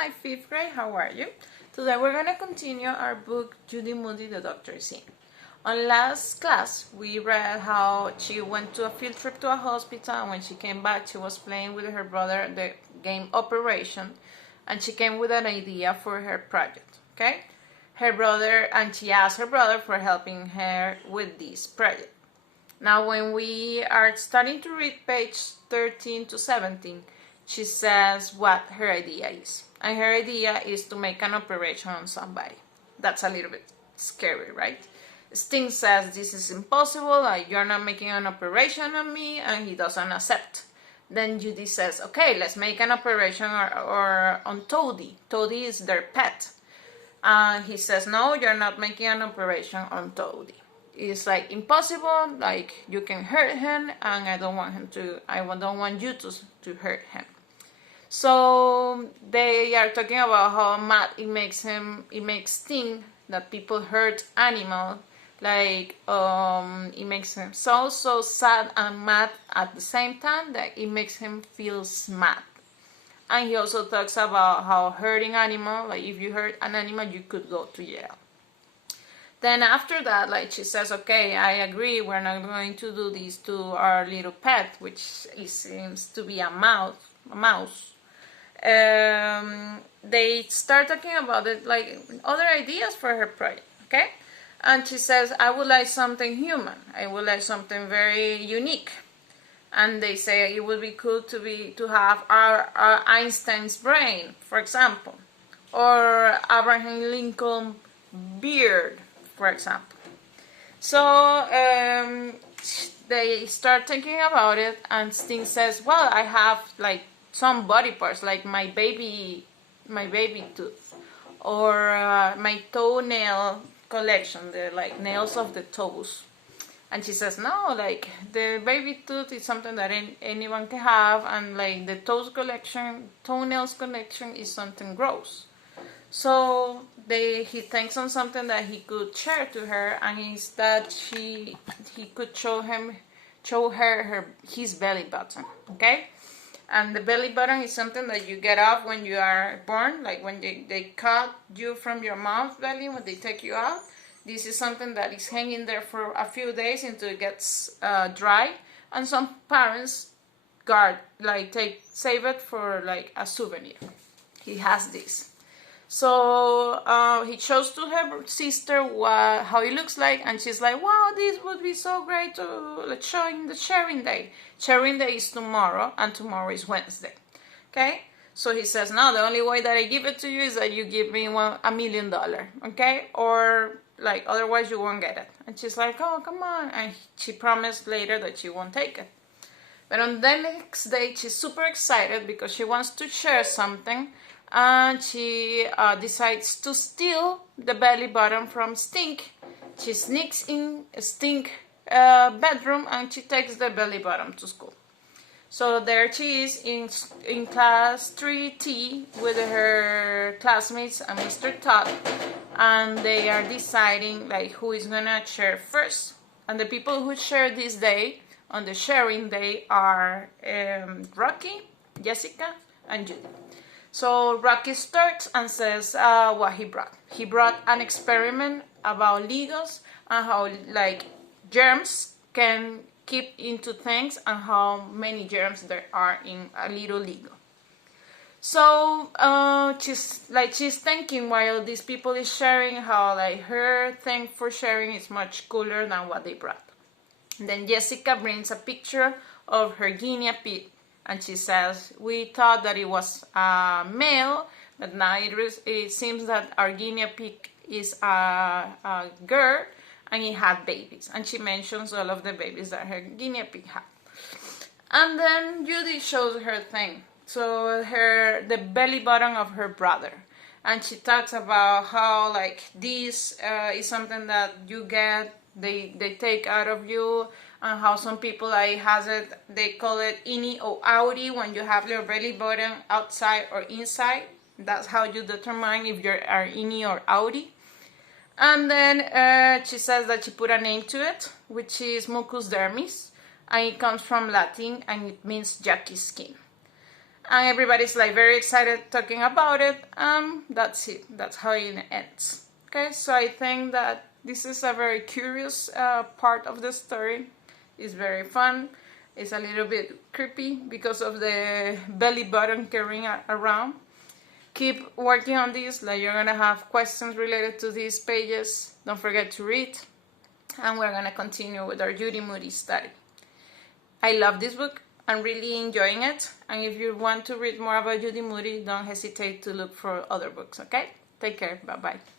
Hi, 5th grade, how are you? Today we're going to continue our book, Judy, Moody, the Doctor is In. On last class, we read how she went to a field trip to a hospital, and when she came back, she was playing with her brother the game Operation, and she came with an idea for her project, okay? She asked her brother for helping her with this project. Now, when we are starting to read page 13 to 17, she says what her idea is. And her idea is to make an operation on somebody. That's a little bit scary, right? Sting says this is impossible, like you're not making an operation on me, and he doesn't accept. Then Judy says, okay, let's make an operation or on Toady. Toady is their pet. And he says, no, you're not making an operation on Toady. It's like impossible, like you can hurt him, and I don't want you to hurt him. So they are talking about how mad it makes Sting that people hurt animals. Like it makes him so sad and mad at the same time that it makes him feel mad. And he also talks about how hurting animal, like if you hurt an animal, you could go to jail. Then after that, like she says, okay, I agree, we're not going to do this to our little pet, which seems to be a mouse. They start talking about it, like other ideas for her project, okay? And she says, I would like something human. I would like something very unique. And they say it would be cool to have our Einstein's brain, for example, or Abraham Lincoln beard, for example. So they start thinking about it, and Sting says, well, I have like some body parts, like my baby tooth, or my toenail collection, the like nails of the toes. And she says, no, like the baby tooth is something that anyone can have, and like the toenails collection is something gross. So he thinks on something that he could share to her, and is that he could show her his belly button, okay? And the belly button is something that you get off when you are born, like when they cut you from your mom's belly, when they take you out. This is something that is hanging there for a few days until it gets dry, and some parents save it for like a souvenir. He has this. So he shows to her sister how it looks like, and she's like, wow, this would be so great to show in the sharing day. Sharing day is tomorrow, and tomorrow is Wednesday. Okay? So he says, no, the only way that I give it to you is that you give me $1 million, okay? Or like otherwise you won't get it. And she's like, oh, come on. And she promised later that she won't take it. But on the next day, she's super excited because she wants to share something, and she decides to steal the belly button from Stink. She sneaks in Stink's bedroom, and she takes the belly button to school. So there she is in class 3T with her classmates and Mr. Todd, and they are deciding like who is gonna share first. And the people who share this day on the sharing day are Rocky, Jessica, and Judy. So Rocky starts and says what he brought. He brought an experiment about Legos and how like germs can keep into things and how many germs there are in a little Lego. So she's thinking while these people is sharing how like her thing for sharing is much cooler than what they brought. And then Jessica brings a picture of her guinea pig, and she says, we thought that it was a male, but now it seems that our guinea pig is a girl, and it had babies. And she mentions all of the babies that her guinea pig had. And then Judy shows her thing. So the belly button of her brother. And she talks about how like this is something that you get, they take out of you, and how some people like has it, they call it innie or outie when you have your belly button outside or inside. That's how you determine if you are innie or outie. And then she says that she put a name to it, which is mucus dermis, and it comes from Latin and it means Jackie's skin. and everybody's like very excited talking about it. That's it. That's how it ends. Okay, so I think that this is a very curious part of the story. It's very fun. It's a little bit creepy because of the belly button carrying around. Keep working on this. Like, you're gonna have questions related to these pages. Don't forget to read, and we're gonna continue with our Judy Moody study. I love this book. I'm really enjoying it. And if you want to read more about Judy Moody, don't hesitate to look for other books, okay? Take care. Bye-bye.